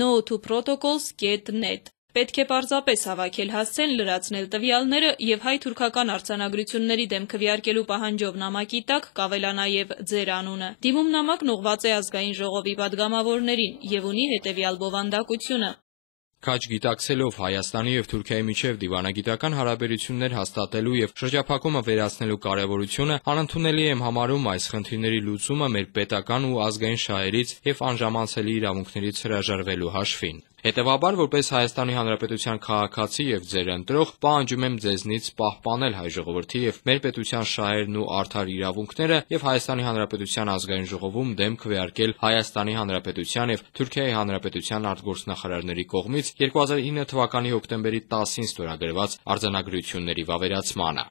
no2protocols.net։ Պետք է պարզապես հավաքել հասցեն, լրացնել տվյալները և հայ-թուրքական արձանագրությունների դեմ քվեարկելու պահանջով նամակի տակ կավելանա և ձեր անունը։ Դիմում նամակն ուղղված է ազգային ժողովի պատգամավորներին և ունի հետևյալ բովանդակությունը։ Քաջ գիտակցելով Հայաստանի և Թուրքիայի միջև դիվանագիտական հարաբերություններ հաստատելու և շրջափակումը վերացնելու կարևորությունը, անընդունելի եմ համարում այս խնդիրների լուծումը մեր պետական ու ազգային շահերից և անժամացելի իրավունքներից հրաժարվելու հաշվին։ Հետևաբար, որպես Հայաստանի Հանրապետության քաղաքացի և ձեր ընտրող, պահանջում եմ ձեզնից պահպանել հայ ժողովրդի և մեր պետության շահերն ու արդար իրավունքները և Հայաստանի Հանրապետության ազգային ժողովում դեմ քվեարկել Հայաստանի Հանրապետության և Թուրքիայի Հանրապետության արտգործնախարարների կողմից 2009 թվականի հոկտեմբերի 10-ին ստորագրված արձանագրությունների վավերացմանը։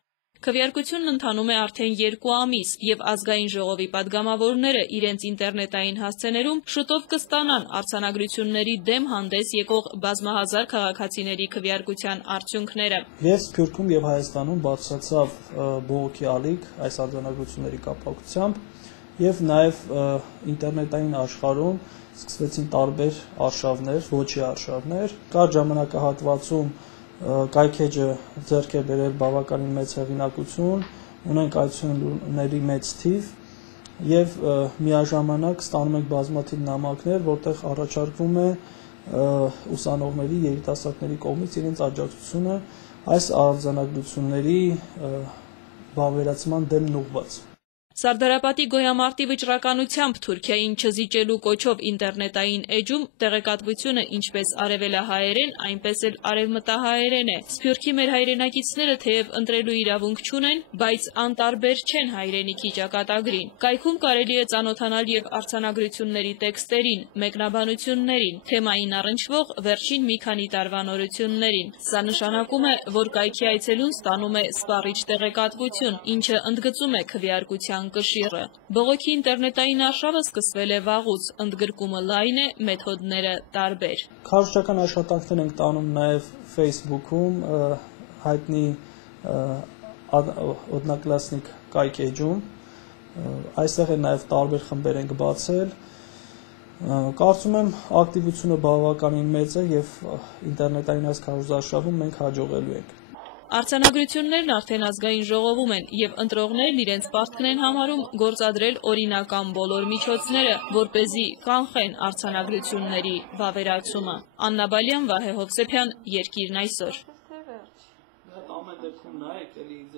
Քվեարկությունն ընթանում է արդեն 2 ամիս, և ազգային ժողովի պատգամավորները իրենց ինտերնետային հասցեներում շուտով կստանան արձանագրությունների դեմ հանդես եկող բազմահազար քաղաքացիների քվեարկության արդյունքները։ Ես Սփյուռքում և Հայաստանում բարձրացավ բողոքի ալիք այս արձանագրությունների կապակցությամբ և նաև ինտերնետային աշխարհում սկսվեցին տարբեր արշավներ, ոճի արշավներ։ Կարճ ժամանակահատվածում կայքէջը ձեռք է բերել բավականին մեծ հեղինակություն, ունենք այցելուների մեծ թիվ և միաժամանակ ստանում ենք բազմաթիվ նամակներ, որտեղ առաջարկվում է ուսանողների, երիտասարդների կողմից իրենց աջակցությունը այս արձանագրությունների վավերացման դեմ ուղղված։ Սարդարապատի գոյամարտի վճռականությամբ Թուրքիային չզիջելու կոչով ինտերնետային էջում տեղեկատվությունը ինչպես արևելահայերեն, այնպես էլ արևմտահայերեն է։ Սփյուռքի մեր հայրենակիցները թեև ընտրելու իրավունք չունեն, բայց անտարբեր չեն հայրենիքի ճակատագրին։ Կայքում կարելի է ծանոթանալ և արձանագրությունների տեքստերին, մեկնաբանություններին, թեմային առնչվող վերջին մի քանի տարվա նորություններին։ Սա նշանակում է, որ կայքի այցելուն ստանում է սպառիչ տեղեկատվություն, ինչը ընդգծում է քվեարկության կշիռը։ Բողոքի ինտերնետային արշավը սկսվել է վաղուց, ընդգրկումը լայն է, մեթոդները տարբեր։ Քարոզչական աշխատանքներ ենք տանում նաև Facebook-ում հայտնի Odnoklassnik կայքէջում։ Այստեղ էլ նաև տարբեր խմբեր ենք բացել։ Կարծում եմ ակտիվությունը բավականին մեծ է և ինտերնետային այս քարոզարշավում մենք հաջողելու ենք։ Արձանագրություններն արդեն ազգային ժողովում են, և ընտրողներն իրենց պարտքն են համարում գործադրել օրինական բոլոր միջոցները, որպեսզի կանխեն արձանագրությունների վավերացումը։ Աննա Բալյան, Վահե Հովսեփյան, Երկիրն այսօր։